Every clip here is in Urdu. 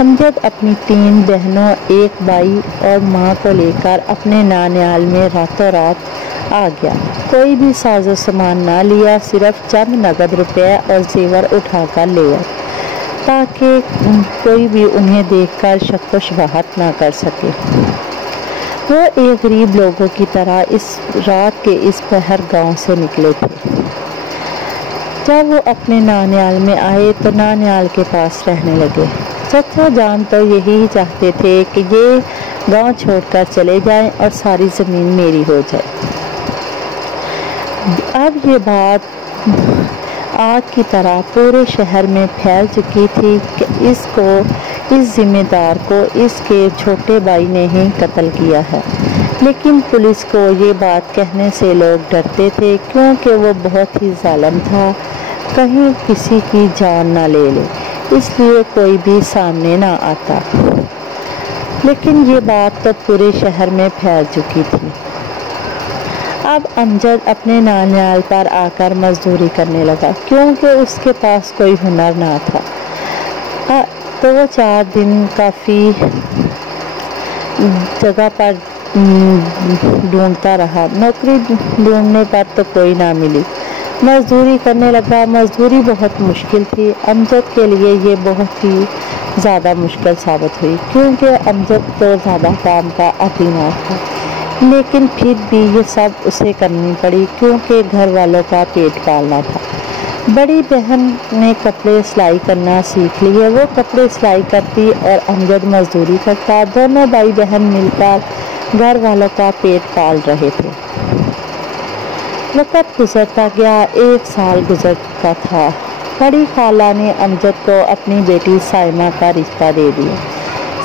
امجد اپنی 3 بہنوں، ایک بھائی اور ماں کو لے کر اپنے نانیال میں راتوں رات آ گیا۔ کوئی بھی ساز و سامان نہ لیا، صرف چند نقد روپے اور زیور اٹھا کر لے آئے تاکہ کوئی بھی انہیں دیکھ کر شک و شبہت نہ کر سکے۔ وہ ایک غریب لوگوں کی طرح اس رات کے اس پہر گاؤں سے نکلے تھے۔ جب وہ اپنے نانیال میں آئے تو نانیال کے پاس رہنے لگے۔ چچا جان تو یہی چاہتے تھے کہ یہ گاؤں چھوڑ کر چلے جائیں اور ساری زمین میری ہو جائے۔ اب یہ بات آگ کی طرح پورے شہر میں پھیل چکی تھی کہ اس ذمہ دار کو اس کے چھوٹے بھائی نے ہی قتل کیا ہے، لیکن پولیس کو یہ بات کہنے سے لوگ ڈرتے تھے کیونکہ وہ بہت ہی ظالم تھا، کہیں کسی کی جان نہ لے لے، اس لیے کوئی بھی سامنے نہ آتا۔ لیکن یہ بات تو پورے شہر میں پھیل چکی تھی۔ اب امجد اپنے نانیال پر آ کر مزدوری کرنے لگا کیونکہ اس کے پاس کوئی ہنر نہ تھا، تو وہ 4 دن کافی جگہ پر ڈھونڈتا رہا۔ نوکری ڈھونڈنے پر تو کوئی نہ ملی، مزدوری کرنے لگا۔ مزدوری بہت مشکل تھی، امجد کے لیے یہ بہت ہی زیادہ مشکل ثابت ہوئی کیونکہ امجد تو زیادہ کام کا عادی نہ تھا، لیکن پھر بھی یہ سب اسے کرنی پڑی کیونکہ گھر والوں کا پیٹ پالنا تھا۔ بڑی بہن نے کپڑے سلائی کرنا سیکھ لیے، وہ کپڑے سلائی کرتی اور امجد مزدوری کرتا، دونوں بھائی بہن مل کر گھر والوں کا پیٹ پال رہے تھے۔ وقت گزرتا گیا، 1 سال گزر چکا تھا۔ بڑی خالہ نے امجد کو اپنی بیٹی سائمہ کا رشتہ دے دیا۔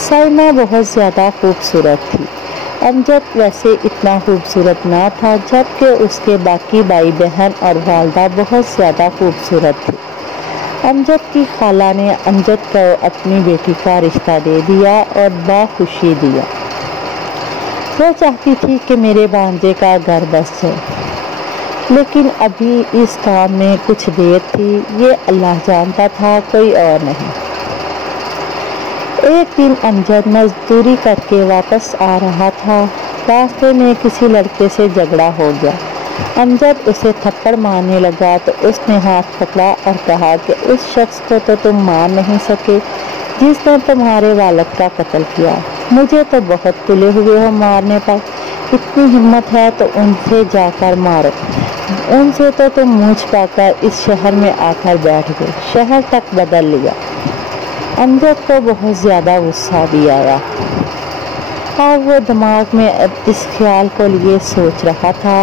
سائمہ بہت زیادہ خوبصورت تھی، امجد ویسے اتنا خوبصورت نہ تھا، جبکہ اس کے باقی بھائی بہن اور والدہ بہت زیادہ خوبصورت تھی۔ امجد کی خالہ نے امجد کو اپنی بیٹی کا رشتہ دے دیا اور باخوشی دیا۔ وہ چاہتی تھی کہ میرے بھانجے کا گھر بس جائے، لیکن ابھی اس کام میں کچھ دیر تھی، یہ اللہ جانتا تھا، کوئی اور نہیں۔ ایک دن امجد مزدوری کر کے واپس آ رہا تھا، راستے میں کسی لڑکے سے جھگڑا ہو گیا۔ امجد اسے تھپڑ مارنے لگا تو اس نے ہاتھ پکڑا اور کہا کہ اس شخص کو تو تم مار نہیں سکے جس نے تمہارے والد کا قتل کیا، مجھے تو بہت تلے ہوئے ہو مارنے پر، اتنی ہمت ہے تو ان سے جا کر مارو، ان سے تو تم منہ چھپا کر اس شہر میں آ کر بیٹھ گئے، شہر تک بدل لیا۔ امجد کو بہت زیادہ غصہ بھی آیا اور وہ دماغ میں اس خیال کو لیے سوچ رہا تھا،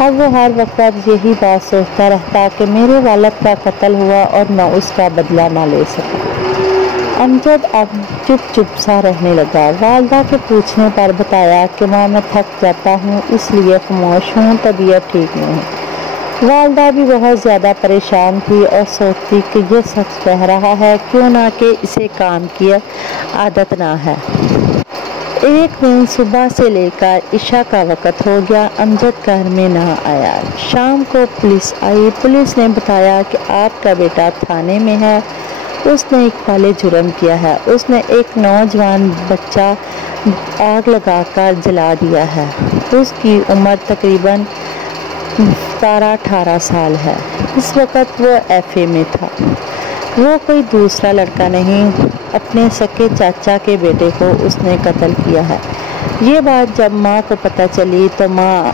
اب وہ ہر وقت یہی بات سوچتا رہتا کہ میرے والد کا قتل ہوا اور میں اس کا بدلہ نہ لے سکا۔ امجد اب چپ سا رہنے لگا۔ والدہ کے پوچھنے پر بتایا کہ ماں میں تھک جاتا ہوں اس لیے خاموش ہوں، طبیعت ٹھیک نہیں ہے۔ والدہ بھی بہت زیادہ پریشان تھی اور سوچتی کہ یہ سچ کہہ رہا ہے، کیوں نہ کہ اسے کام کی عادت نہ ہے۔ ایک دن صبح سے لے کر عشاء کا وقت ہو گیا، امجد گھر میں نہ آیا۔ شام کو پولیس آئی، پولیس نے بتایا کہ آپ کا بیٹا تھانے میں ہے، اس نے ایک کالے جرم کیا ہے، اس نے ایک نوجوان بچہ آگ لگا کر جلا دیا ہے، اس کی عمر تقریباً 17-18 سال ہے، اس وقت وہ FA میں تھا، وہ کوئی دوسرا لڑکا نہیں، اپنے سکے چاچا کے بیٹے کو اس نے قتل کیا ہے۔ یہ بات جب ماں کو پتہ چلی تو ماں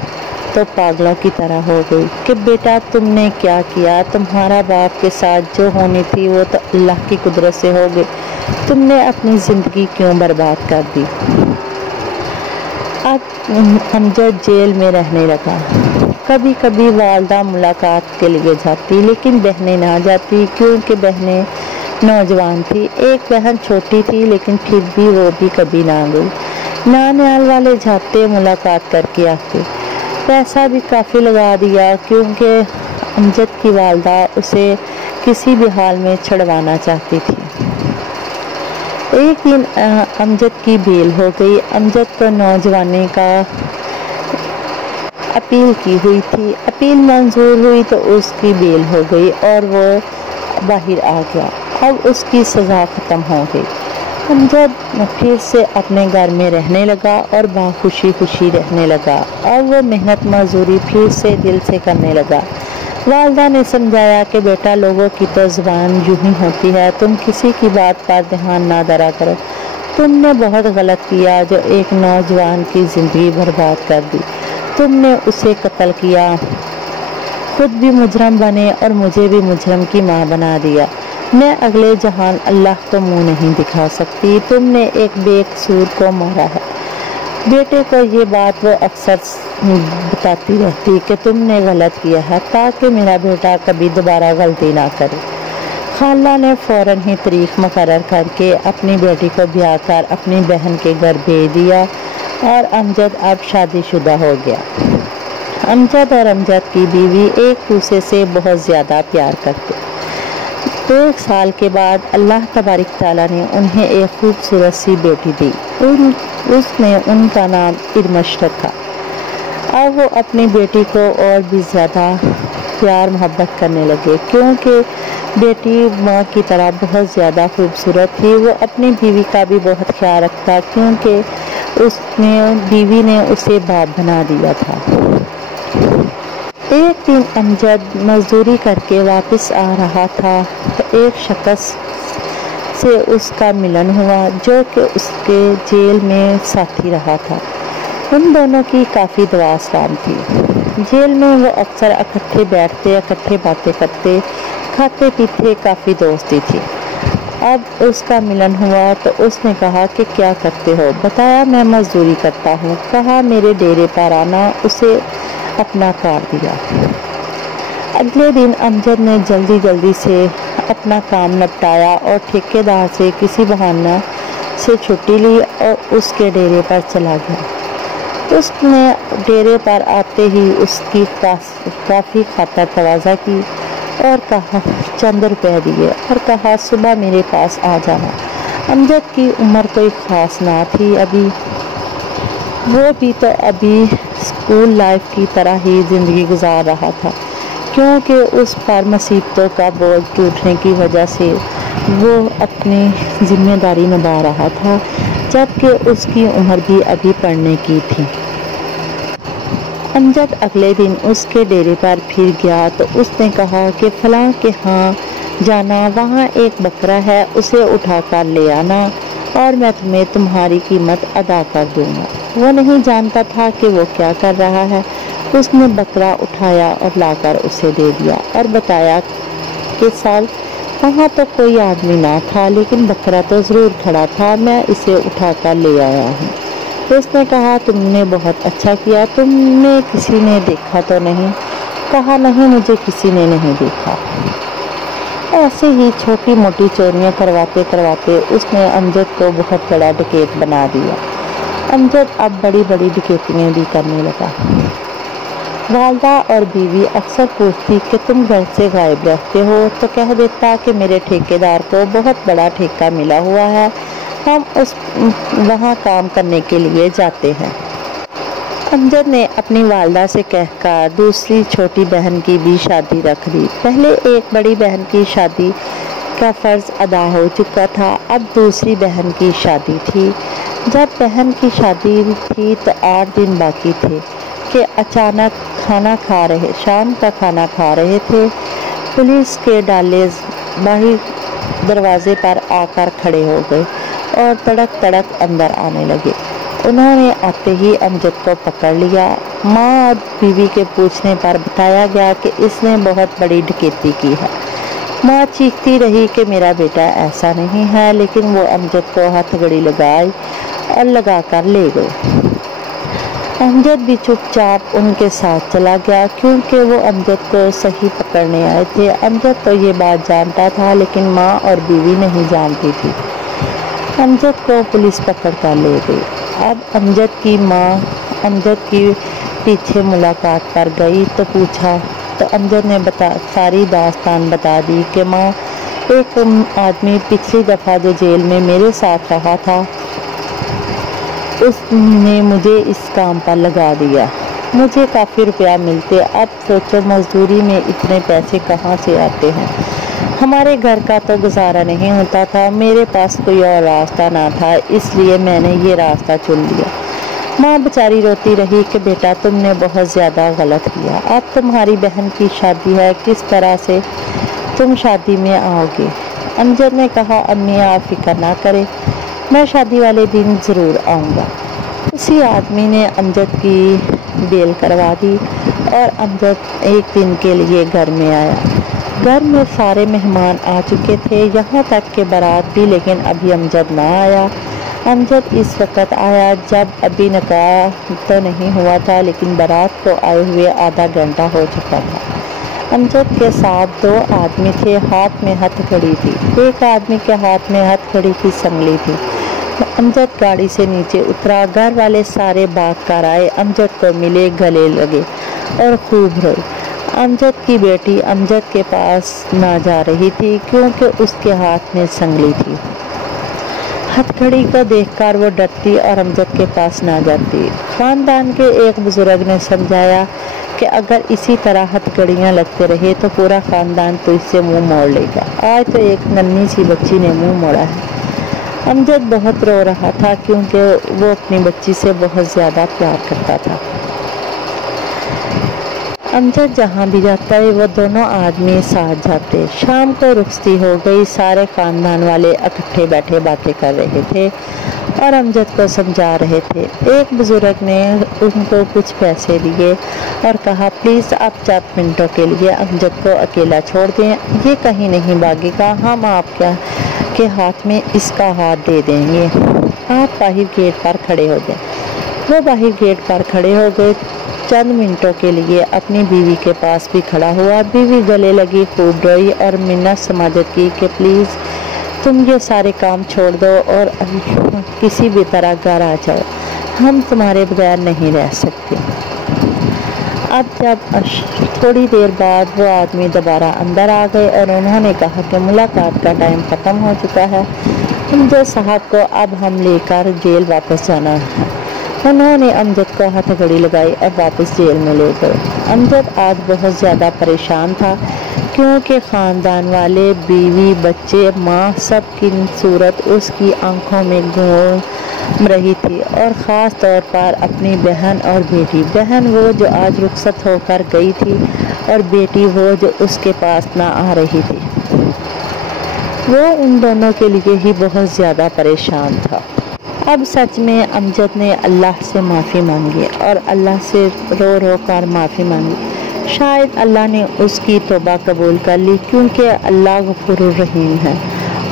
تو پاگلوں کی طرح ہو گئی کہ بیٹا تم نے کیا کیا، تمہارا باپ کے ساتھ جو ہونی تھی وہ تو اللہ کی قدرت سے ہو گئی، تم نے اپنی زندگی کیوں برباد کر دی۔ اب امجد جیل میں رہنے لگا۔ کبھی کبھی والدہ ملاقات کے لیے جاتی لیکن بہنیں نہ جاتی کیونکہ بہنیں نوجوان تھی، ایک بہن چھوٹی تھی لیکن پھر بھی وہ بھی کبھی نہ گئی۔ نانیال والے جاتے، ملاقات کر کے آتے، پیسہ بھی کافی لگا دیا کیونکہ امجد کی والدہ اسے کسی بھی حال میں چھڑوانا چاہتی تھی۔ ایک دن امجد کی بیل ہو گئی، امجد کو نوجوانی کا اپیل کی ہوئی تھی، اپیل منظور ہوئی تو اس کی بیل ہو گئی اور وہ باہر آ گیا، اب اس کی سزا ختم ہو گئی۔ امجد پھر سے اپنے گھر میں رہنے لگا اور خوشی خوشی رہنے لگا اور وہ محنت مزدوری پھر سے دل سے کرنے لگا۔ والدہ نے سمجھایا کہ بیٹا، لوگوں کی تو زبان یوں ہی ہوتی ہے، تم کسی کی بات پر دھیان نہ دیا کرو۔ تم نے بہت غلط کیا جو ایک نوجوان کی زندگی برباد کر دی۔ تم نے اسے قتل کیا، خود بھی مجرم بنے اور مجھے بھی مجرم کی ماں بنا دیا۔ میں اگلے جہان اللہ کو منہ نہیں دکھا سکتی۔ تم نے ایک بے قصور کو مارا ہے۔ بیٹے کو یہ بات وہ اکثر بتاتی رہتی کہ تم نے غلط کیا ہے، تاکہ میرا بیٹا کبھی دوبارہ غلطی نہ کرے۔ خالہ نے فوراً ہی تاریخ مقرر کر کے اپنی بیٹی کو بیاہ کر اپنی بہن کے گھر بھیج دیا اور امجد اب شادی شدہ ہو گیا۔ امجد اور امجد کی بیوی ایک دوسرے سے بہت زیادہ پیار کرتے۔ 1 سال کے بعد اللہ تبارک تعالیٰ نے انہیں ایک خوبصورت سی بیٹی دی۔ اس نے ان کا نام ارمش رکھا۔ اب وہ اپنی بیٹی کو اور بھی زیادہ پیار محبت کرنے لگے، کیونکہ بیٹی ماں کی طرح بہت زیادہ خوبصورت تھی۔ وہ اپنی بیوی کا بھی بہت خیال رکھتا، کیونکہ بیوی نے اسے باپ بنا دیا تھا۔ ایک دن امجد مزدوری کر کے واپس آ رہا تھا تو ایک شخص سے اس کا ملن ہوا جو کہ اس کے جیل میں ساتھی رہا تھا۔ ان دونوں کی کافی دعا سلام تھی۔ جیل میں وہ اکثر اکٹھے بیٹھتے، اکٹھے باتیں کرتے، کھاتے پیتے، کافی دوستی تھی۔ اب اس کا ملن ہوا تو اس نے کہا کہ کیا کرتے ہو؟ بتایا میں مزدوری کرتا ہوں۔ کہا میرے ڈیرے پر آنا۔ اسے اپنا کار دیا۔ اگلے دن امجد نے جلدی سے اپنا کام نپٹایا اور ٹھیکیدار سے کسی بہانے سے چھٹی لی اور اس کے ڈیرے پر چلا گیا۔ اس نے ڈیرے پر آتے ہی اس کی کافی خاطر تواضع کی اور کہا چند روپے دیے اور کہا صبح میرے پاس آ جانا۔ امجد کی عمر کوئی خاص نہ تھی ابھی، وہ بھی تو ابھی اسکول لائف کی طرح ہی زندگی گزار رہا تھا، کیونکہ اس پر مصیبتوں کا بوجھ ٹوٹنے کی وجہ سے وہ اپنی ذمہ داری نبھا رہا تھا، جبکہ اس کی عمر بھی ابھی پڑھنے کی تھی۔ امجد اگلے دن اس کے ڈیرے پر پھر گیا تو اس نے کہا کہ فلاں کے ہاں جانا، وہاں ایک بکرا ہے، اسے اٹھا کر لے آنا اور میں تمہیں تمہاری قیمت ادا کر دوں گا۔ وہ نہیں جانتا تھا کہ وہ کیا کر رہا ہے۔ اس نے بکرا اٹھایا اور لا کر اسے دے دیا اور بتایا کہ سال وہاں تو کوئی آدمی نہ تھا، لیکن بکرا تو ضرور کھڑا تھا، میں اسے اٹھا کر لے آیا ہوں۔ اس نے کہا تم نے بہت اچھا کیا، تم نے کسی نے دیکھا تو نہیں؟ کہا نہیں، مجھے کسی نے نہیں دیکھا۔ ایسے ہی چھوٹی موٹی چوریاں کرواتے کرواتے اس نے امجد کو بہت بڑا ڈکیت بنا دیا۔ امجد اب بڑی بڑی ڈکیتیاں بھی کرنے لگا۔ والدہ اور بیوی اکثر پوچھتی کہ تم گھر سے غائب رہتے ہو، تو کہہ دیتا کہ میرے ٹھیکیدار کو بہت بڑا ٹھیکہ ملا ہوا ہے، ہم وہاں کام کرنے کے لیے جاتے ہیں۔ امجد نے اپنی والدہ سے کہہ کر دوسری چھوٹی بہن کی بھی شادی رکھ دی۔ پہلے ایک بڑی بہن کی شادی کا فرض ادا ہو چکا تھا، اب دوسری بہن کی شادی تھی۔ جب بہن کی شادی تھی تو 8 دن باقی تھے کہ اچانک شام کا کھانا کھا رہے تھے، پولیس کے ڈالے باہر دروازے پر آ کر کھڑے ہو گئے اور تڑک تڑک اندر آنے لگے۔ انہوں نے آتے ہی امجد کو پکڑ لیا۔ ماں اور بیوی کے پوچھنے پر بتایا گیا کہ اس نے بہت بڑی ڈکیتی کی ہے۔ ماں چیختی رہی کہ میرا بیٹا ایسا نہیں ہے، لیکن وہ امجد کو ہتھ گڑی لگائی اور لگا کر لے گئے۔ امجد بھی چپ چاپ ان کے ساتھ چلا گیا، کیونکہ وہ امجد کو صحیح پکڑنے آئے تھے۔ امجد تو یہ بات جانتا تھا، لیکن ماں اور بیوی نہیں جانتی تھی۔ امجد کو پولیس پکڑ کر لے گئی۔ اب امجد کی ماں امجد کی پیچھے ملاقات پر گئی تو پوچھا تو امجد نے ساری داستان بتا دی کہ ماں، ایک آدمی پچھلی دفعہ جو جیل میں میرے ساتھ رہا تھا، اس نے مجھے اس کام پر لگا دیا، مجھے کافی روپیہ ملتے، اب سوچو مزدوری میں اتنے پیسے کہاں سے آتے ہیں۔ ہمارے گھر کا تو گزارا نہیں ہوتا تھا، میرے پاس کوئی اور راستہ نہ تھا، اس لیے میں نے یہ راستہ چن لیا۔ ماں بیچاری روتی رہی کہ بیٹا تم نے بہت زیادہ غلط کیا، اب تمہاری بہن کی شادی ہے، کس طرح سے تم شادی میں آؤ گے؟ امجد نے کہا امی آپ فکر نہ کریں، میں شادی والے دن ضرور آؤں گا۔ اسی آدمی نے امجد کی بیل کروا دی اور امجد ایک دن کے لیے گھر میں آیا۔ گھر میں سارے مہمان آ چکے تھے، یہاں تک کہ بارات بھی، لیکن ابھی امجد نہ آیا۔ امجد اس وقت آیا جب ابھی نکاح تو نہیں ہوا تھا، لیکن بارات کو آئے ہوئے آدھا گھنٹہ ہو چکا تھا۔ امجد کے ساتھ 2 آدمی تھے، ہاتھ میں ہتھ کڑی تھی، ایک آدمی کے ہاتھ میں ہتھ کڑی کی سنگلی تھی۔ امجد گاڑی سے نیچے اترا، گھر والے سارے بھاگ کر آئے، امجد کو ملے، گلے لگے اور خوب روئے۔ امجد کی بیٹی امجد کے پاس نہ جا رہی تھی کیونکہ اس کے ہاتھ میں سنگلی تھی۔ ہتھ کڑی کو دیکھ کر وہ ڈرتی اور امجد کے پاس نہ جاتی۔ خاندان کے ایک بزرگ نے سمجھایا کہ اگر اسی طرح ہتھ کڑیاں لگتے رہے تو پورا خاندان تو اس سے منہ موڑ لے گا۔ آج تو ایک ننھی سی بچی نے منہ موڑا ہے۔ امجد بہت رو رہا تھا کیونکہ وہ اپنی بچی سے بہت زیادہ پیار کرتا تھا۔ امجد جہاں بھی جاتا ہے وہ دونوں آدمی ساتھ جاتے۔ شام کو رخصتی ہو گئی، سارے خاندان والے اکٹھے بیٹھے باتیں کر رہے تھے اور امجد کو سمجھا رہے تھے۔ ایک بزرگ نے ان کو کچھ پیسے دیے اور کہا پلیز آپ 4 منٹوں کے لیے امجد کو اکیلا چھوڑ دیں، یہ کہیں نہیں بھاگے گا، ہم آپ کے ہاتھ میں اس کا ہاتھ دے دیں گے، آپ باہر گیٹ پر کھڑے ہو جائیں۔ وہ باہر گیٹ پر کھڑے ہو گئے، چند منٹوں کے لیے اپنی بیوی کے پاس بھی کھڑا ہوا۔ بیوی گلے لگی، خوب روئی اور منت سماجت کی کہ پلیز تم یہ سارے کام چھوڑ دو اور کسی بھی طرح گھر آ جاؤ، ہم تمہارے بغیر نہیں رہ سکتے۔ اب جب تھوڑی دیر بعد وہ آدمی دوبارہ اندر آ گئے اور انہوں نے کہا کہ ملاقات کا ٹائم ختم ہو چکا ہے، امجد صاحب کو اب ہم لے کر جیل واپس جانا ہے۔ انہوں نے امجد کو ہتھ کڑی لگائی اور واپس جیل میں لے گئے۔ امجد آج بہت زیادہ پریشان تھا کیونکہ خاندان والے، بیوی، بچے، ماں، سب کی صورت اس کی آنکھوں میں گھوم رہی تھی اور خاص طور پر اپنی بہن اور بیٹی۔ بہن وہ جو آج رخصت ہو کر گئی تھی اور بیٹی وہ جو اس کے پاس نہ آ رہی تھی۔ وہ ان دونوں کے لیے ہی بہت زیادہ پریشان تھا۔ اب سچ میں امجد نے اللہ سے معافی مانگی اور اللہ سے رو رو کر معافی مانگی۔ شاید اللہ نے اس کی توبہ قبول کر لی کیونکہ اللہ غفور الرحیم ہے۔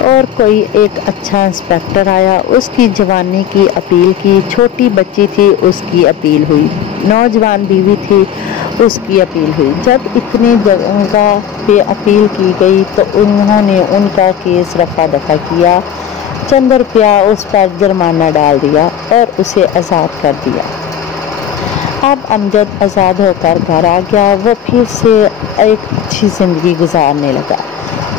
اور کوئی ایک اچھا انسپیکٹر آیا، اس کی جوانی کی اپیل کی، چھوٹی بچی تھی اس کی اپیل ہوئی، نوجوان بیوی تھی اس کی اپیل ہوئی۔ جب اتنی جگہ پہ اپیل کی گئی تو انہوں نے ان کا کیس رفع دفع کیا، چند روپیہ اس پر جرمانہ ڈال دیا اور اسے آزاد کر دیا۔ اب امجد آزاد ہو کر گھر آ گیا، وہ پھر سے ایک اچھی زندگی گزارنے لگا۔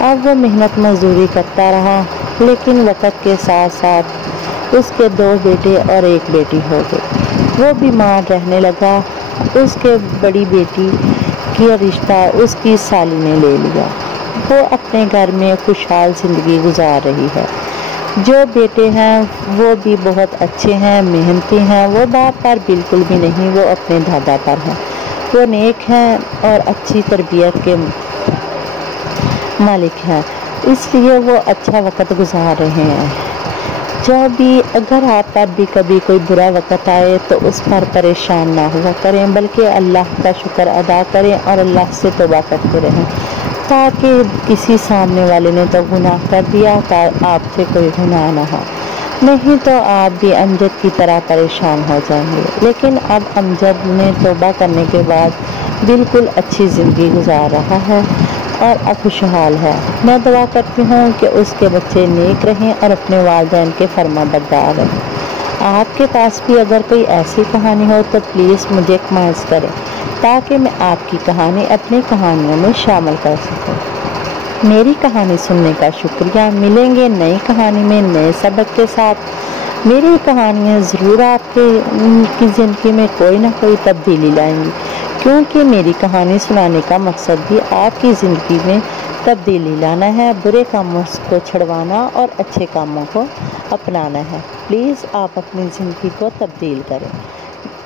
اب وہ محنت مزدوری کرتا رہا، لیکن وقت کے ساتھ ساتھ اس کے 2 بیٹے اور 1 بیٹی ہو گئے۔ وہ بیمار رہنے لگا۔ اس کے بڑی بیٹی کا رشتہ اس کی سالی نے لے لیا۔ وہ اپنے گھر میں خوشحال زندگی گزار رہی ہے۔ جو بیٹے ہیں وہ بھی بہت اچھے ہیں، محنتی ہیں، وہ باپ پر بالکل بھی نہیں، وہ اپنے دادا پر ہیں، وہ نیک ہیں اور اچھی تربیت کے مالک ہیں، اس لیے وہ اچھا وقت گزار رہے ہیں۔ جو بھی اگر آپ پر بھی کبھی کوئی برا وقت آئے تو اس پر پریشان نہ ہوا کریں، بلکہ اللہ کا شکر ادا کریں اور اللہ سے توبہ کرتے رہیں، تاکہ کسی سامنے والے نے تو گناہ کر دیا آپ سے کوئی گناہ نہ ہو، نہیں تو آپ بھی امجد کی طرح پریشان ہو جائیں گے۔ لیکن اب امجد نے توبہ کرنے کے بعد بالکل اچھی زندگی گزار رہا ہے اور اب خوشحال ہے۔ میں دعا کرتی ہوں کہ اس کے بچے نیک رہیں اور اپنے والدین کے فرما بردار رہیں۔ آپ کے پاس بھی اگر کوئی ایسی کہانی ہو تو پلیز مجھے کمنٹس کریں تاکہ میں آپ کی کہانی اپنی کہانیوں میں شامل کر سکوں۔ میری کہانی سننے کا شکریہ۔ ملیں گے نئی کہانی میں نئے سبق کے ساتھ۔ میری کہانیاں ضرور آپ کی زندگی میں کوئی نہ کوئی تبدیلی لائیں گی، کیونکہ میری کہانی سنانے کا مقصد بھی آپ کی زندگی میں تبدیلی لانا ہے، برے کاموں کو چھڑوانا اور اچھے کاموں کو اپنانا ہے۔ پلیز آپ اپنی زندگی کو تبدیل کریں۔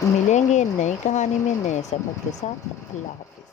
ملیں گے نئی کہانی میں نئے سبق کے ساتھ۔ اللہ حافظ۔